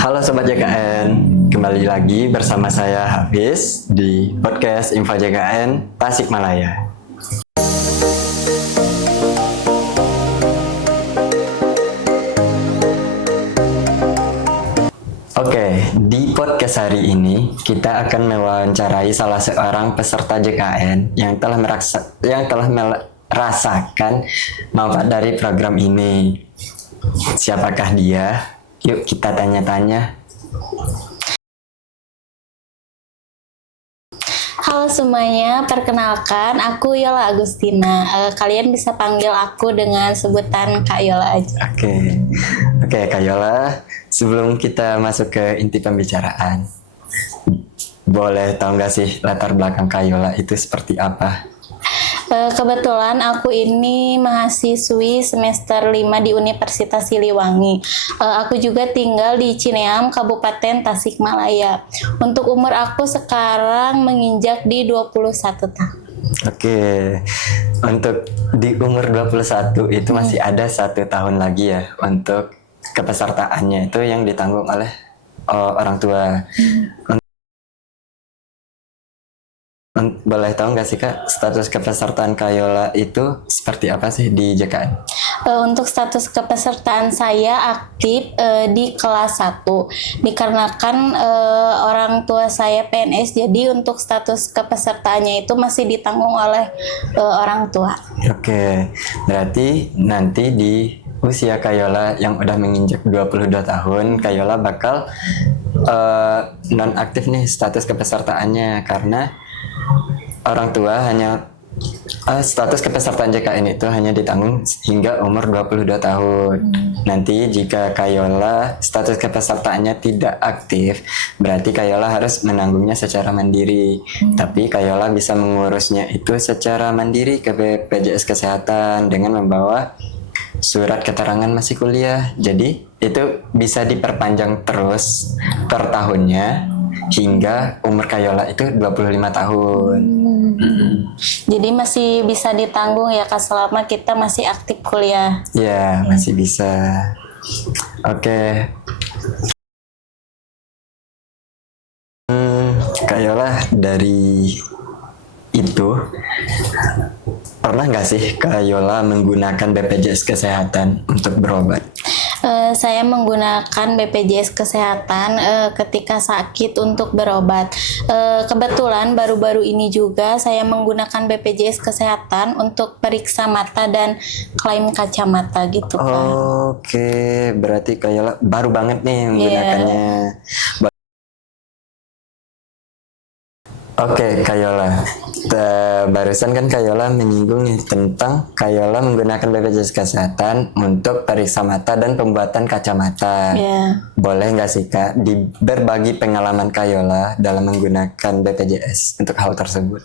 Halo Sobat JKN, kembali lagi bersama saya Hafiz di podcast Info JKN Tasikmalaya. Oke, di podcast hari ini kita akan mewawancarai salah seorang peserta JKN yang telah merasakan manfaat dari program ini. Siapakah dia? Yuk kita tanya-tanya. Halo semuanya, perkenalkan aku Yola Agustina. Kalian bisa panggil aku dengan sebutan Kak Yola aja. Oke, Kak Yola. Sebelum kita masuk ke inti pembicaraan, boleh tahu nggak sih latar belakang Kak Yola itu seperti apa? Kebetulan aku ini mahasiswi semester 5 di Universitas Siliwangi. Aku juga tinggal di Cineam, Kabupaten Tasikmalaya. Untuk umur aku sekarang menginjak di 21 tahun. Oke, untuk di umur 21 itu masih ada 1 tahun lagi ya untuk kepesertaannya itu yang ditanggung oleh orang tua. Boleh tahu nggak sih Kak, status kepesertaan Kak Yola itu seperti apa sih di JKN? Untuk status kepesertaan saya aktif di kelas 1 dikarenakan orang tua saya PNS, jadi untuk status kepesertaannya itu masih ditanggung oleh orang tua. Oke, berarti nanti di usia Kak Yola yang udah menginjak 22 tahun, Kak Yola bakal non aktif nih status kepesertaannya karena orang tua hanya status kepesertaan JKN itu hanya ditanggung hingga umur 22 tahun. Nanti jika Kak Yola status kepesertaannya tidak aktif, berarti Kak Yola harus menanggungnya secara mandiri. Tapi Kak Yola bisa mengurusnya itu secara mandiri ke BPJS Kesehatan dengan membawa surat keterangan masih kuliah. Jadi itu bisa diperpanjang terus per tahunnya hingga umur Kak Yola itu 25 tahun. Jadi masih bisa ditanggung ya Kak selama kita masih aktif kuliah. Ya, masih bisa. Oke. Kak Yola, dari itu pernah nggak sih Kak Yola menggunakan BPJS Kesehatan untuk berobat? Saya menggunakan BPJS Kesehatan ketika sakit untuk berobat. Kebetulan baru-baru ini juga saya menggunakan BPJS Kesehatan untuk periksa mata dan klaim kacamata gitu kan. Oke, berarti Kak Yola baru banget nih menggunakannya. Oke, Kak Yola. Barusan kan Kak Yola menyinggung nih tentang Kak Yola menggunakan BPJS Kesehatan untuk periksa mata dan pembuatan kacamata. Boleh nggak sih Kak berbagi pengalaman Kak Yola dalam menggunakan BPJS untuk hal tersebut?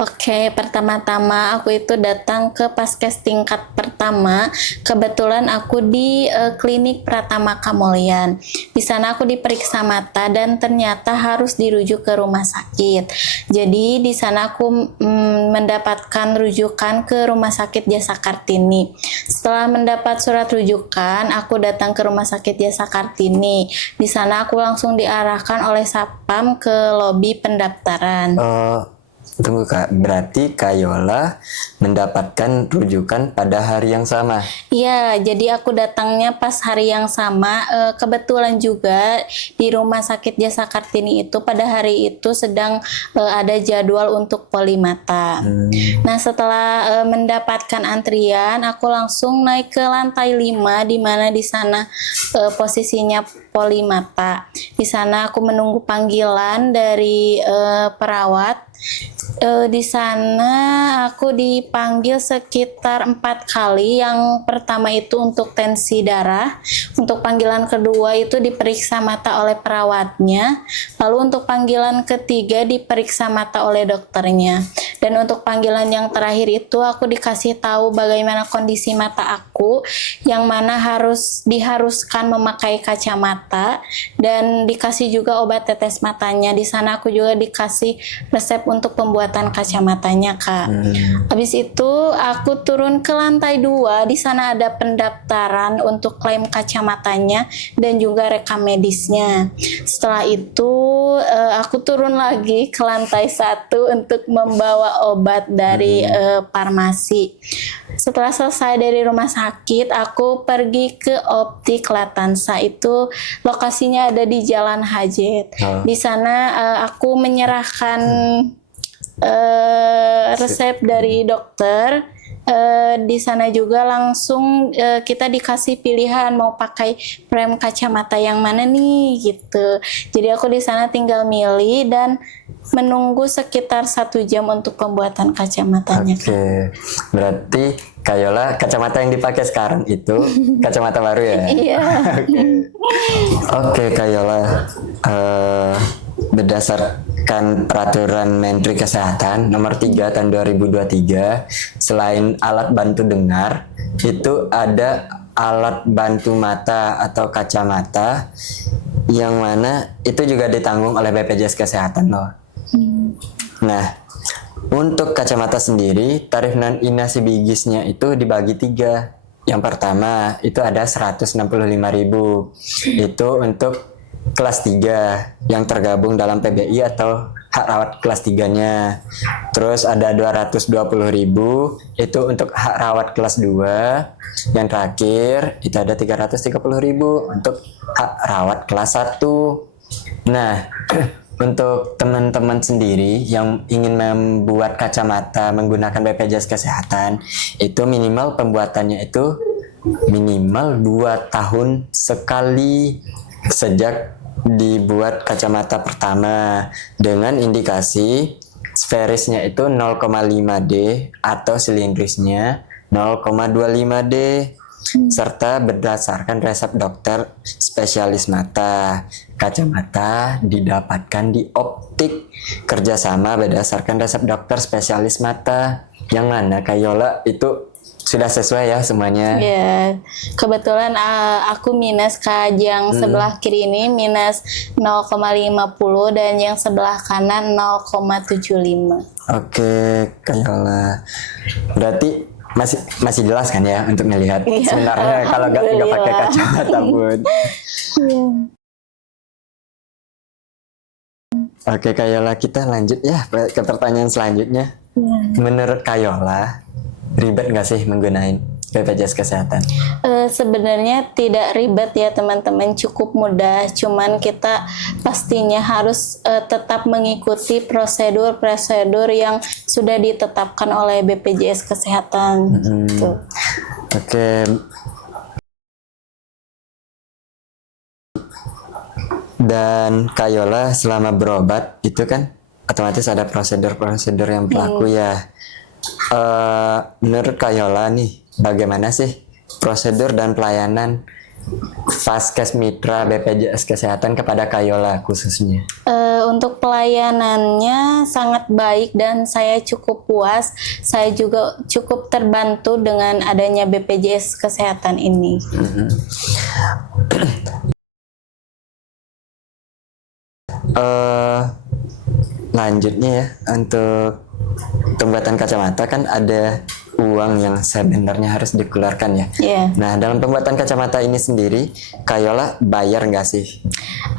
Oke, pertama-tama aku itu datang ke Paskes tingkat pertama. Kebetulan aku di klinik Pratama Kamulyan. Di sana aku diperiksa mata dan ternyata harus dirujuk ke rumah sakit. Jadi di sana aku mendapatkan rujukan ke Rumah Sakit Jasa Kartini. Setelah mendapat surat rujukan, aku datang ke Rumah Sakit Jasa Kartini. Di sana aku langsung diarahkan oleh Satpam ke lobi pendaftaran. Tunggu Kak, berarti Kak Yola mendapatkan rujukan pada hari yang sama? Iya, jadi aku datangnya pas hari yang sama. Kebetulan juga di Rumah Sakit Jasa Kartini itu pada hari itu sedang ada jadwal untuk poli mata. Nah setelah mendapatkan antrian, aku langsung naik ke lantai 5 di mana di sana posisinya poli mata. Di sana aku menunggu panggilan dari perawat. Di sana aku dipanggil sekitar 4 kali. Yang pertama itu untuk tensi darah, untuk panggilan kedua itu diperiksa mata oleh perawatnya, lalu untuk panggilan ketiga diperiksa mata oleh dokternya, dan untuk panggilan yang terakhir itu aku dikasih tahu bagaimana kondisi mata aku, yang mana diharuskan memakai kacamata dan dikasih juga obat tetes matanya. Di sana aku juga dikasih resep untuk pembuatan pembuatan kacamatanya, Kak. Habis itu aku turun ke lantai 2, di sana ada pendaftaran untuk klaim kacamatanya dan juga rekam medisnya. Setelah itu aku turun lagi ke lantai 1 untuk membawa obat dari farmasi. Setelah selesai dari rumah sakit, aku pergi ke Optik Latansa. Itu lokasinya ada di Jalan Hajet. Di sana aku menyerahkan resep dari dokter. Di sana juga langsung kita dikasih pilihan mau pakai frame kacamata yang mana nih gitu. Jadi aku di sana tinggal milih dan menunggu sekitar 1 jam untuk pembuatan kacamatanya. Oke, berarti Kayola kacamata yang dipakai sekarang itu kacamata baru ya? Iya. Oke, Kayola, berdasarkan peraturan Menteri Kesehatan nomor 3 tahun 2023, selain alat bantu dengar, itu ada alat bantu mata atau kacamata yang mana itu juga ditanggung oleh BPJS Kesehatan loh. Nah, untuk kacamata sendiri, tarif non-inasi bigisnya itu dibagi 3. Yang pertama, itu ada 165.000. Itu untuk kelas 3 yang tergabung dalam PBI atau hak rawat kelas 3-nya. Terus ada 220.000 itu untuk hak rawat kelas 2. Yang terakhir, itu ada 330.000 untuk hak rawat kelas 1. Nah, untuk teman-teman sendiri yang ingin membuat kacamata menggunakan BPJS Kesehatan, itu minimal pembuatannya itu minimal 2 tahun sekali sejak dibuat kacamata pertama, dengan indikasi sferisnya itu 0,5D atau silindrisnya 0,25D, serta berdasarkan resep dokter spesialis mata. Kacamata didapatkan di Optik kerjasama berdasarkan resep dokter spesialis mata, yang mana Kayola itu sudah sesuai ya semuanya. Ya, kebetulan aku minus, Kak. Yang sebelah kiri ini minus 0,50 dan yang sebelah kanan 0,75. Oke, Kayola. Berarti masih jelas kan ya untuk melihat sebenarnya kalau nggak pakai kacamata pun. Oke, Kayola, kita lanjut ya ke pertanyaan selanjutnya. Menurut Kayola, ribet nggak sih menggunakan BPJS Kesehatan? Sebenarnya tidak ribet ya teman-teman, cukup mudah. Cuman kita pastinya harus tetap mengikuti prosedur-prosedur yang sudah ditetapkan oleh BPJS Kesehatan. Tuh. Oke. Dan Kayola selama berobat itu kan otomatis ada prosedur-prosedur yang berlaku ya. Menurut Kayola nih, bagaimana sih prosedur dan pelayanan Vaskes Mitra BPJS Kesehatan kepada Kayola khususnya? Untuk pelayanannya sangat baik dan saya cukup puas. Saya juga cukup terbantu dengan adanya BPJS Kesehatan ini. Lanjutnya ya, untuk pembuatan kacamata kan ada uang yang sebenarnya harus dikeluarkan ya. Yeah. Nah, dalam pembuatan kacamata ini sendiri, Kayola bayar nggak sih?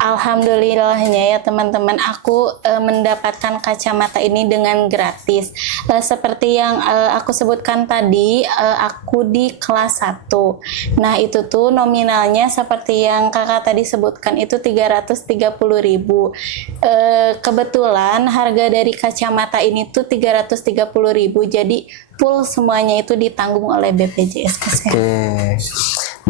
Alhamdulillahnya ya teman-teman, aku mendapatkan kacamata ini dengan gratis. Seperti yang aku sebutkan tadi, aku di kelas 1. Nah, itu tuh nominalnya seperti yang kakak tadi sebutkan itu 330.000. Kebetulan harga dari kacamata ini tuh 330.000, jadi full semuanya itu ditanggung oleh BPJS Kesehatan. Oke.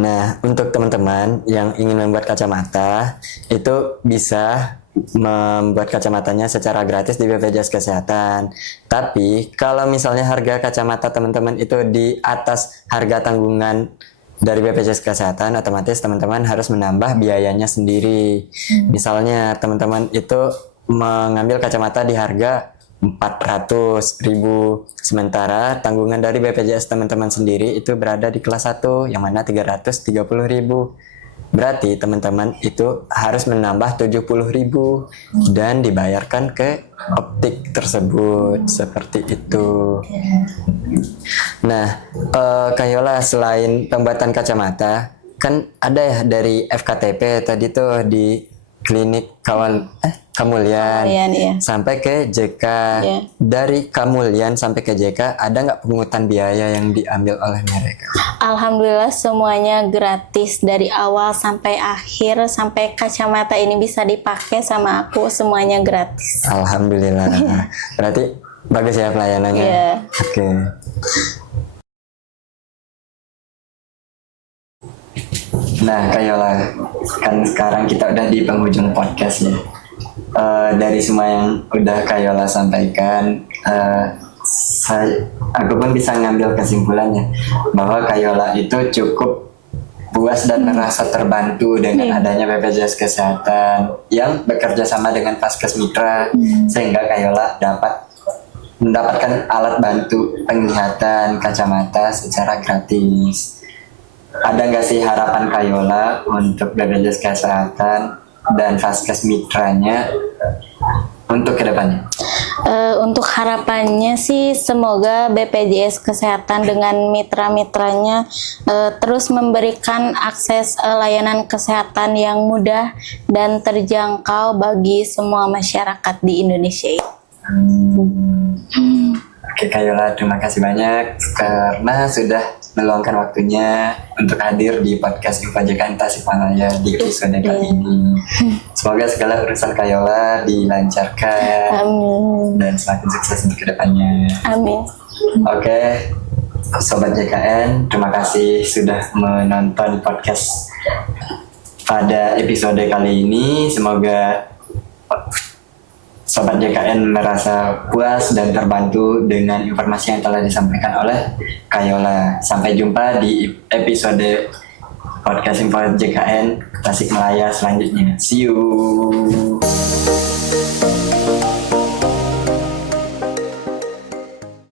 Nah, untuk teman-teman yang ingin membuat kacamata, itu bisa membuat kacamatanya secara gratis di BPJS Kesehatan. Tapi kalau misalnya harga kacamata teman-teman itu di atas harga tanggungan dari BPJS Kesehatan, otomatis teman-teman harus menambah biayanya sendiri. Misalnya teman-teman itu mengambil kacamata di harga 400.000, sementara tanggungan dari BPJS teman-teman sendiri itu berada di kelas 1 yang mana 330.000. Berarti teman-teman itu harus menambah 70.000 dan dibayarkan ke optik tersebut seperti itu. Nah, Kayola selain pembuatan kacamata kan ada ya dari FKTP tadi tuh di klinik Kamulyan Kamulyan, iya. sampai ke JK. Iya. Dari Kamulyan sampai ke JK ada nggak pungutan biaya yang diambil oleh mereka? Alhamdulillah semuanya gratis dari awal sampai akhir, sampai kacamata ini bisa dipakai sama aku, semuanya gratis. Alhamdulillah. Berarti bagus ya pelayanannya. Iya. Oke. Nah, Kayola, kan sekarang kita udah di penghujung podcast ya. Dari semua yang udah Kayola sampaikan, aku pun bisa ngambil kesimpulannya bahwa Kayola itu cukup puas dan merasa terbantu dengan adanya BPJS Kesehatan yang bekerja sama dengan Vaskes Mitra, sehingga Kayola dapat mendapatkan alat bantu penglihatan kacamata secara gratis. Ada nggak sih harapan Kayola untuk BPJS Kesehatan dan Vaskes Mitranya untuk kedepannya? Untuk harapannya sih semoga BPJS Kesehatan dengan mitra-mitranya terus memberikan akses layanan kesehatan yang mudah dan terjangkau bagi semua masyarakat di Indonesia. Oke Kayola, terima kasih banyak karena sudah meluangkan waktunya untuk hadir di podcast Info JKN Tasikmalaya di episode kali ini. Semoga segala urusan Kayola dilancarkan Amin. dan semakin sukses untuk kedepannya. Amin. Oke, Sobat JKN, terima kasih sudah menonton podcast pada episode kali ini. Semoga Sobat JKN merasa puas dan terbantu dengan informasi yang telah disampaikan oleh Kayola. Sampai jumpa di episode podcast Info JKN Tasikmalaya selanjutnya. See you.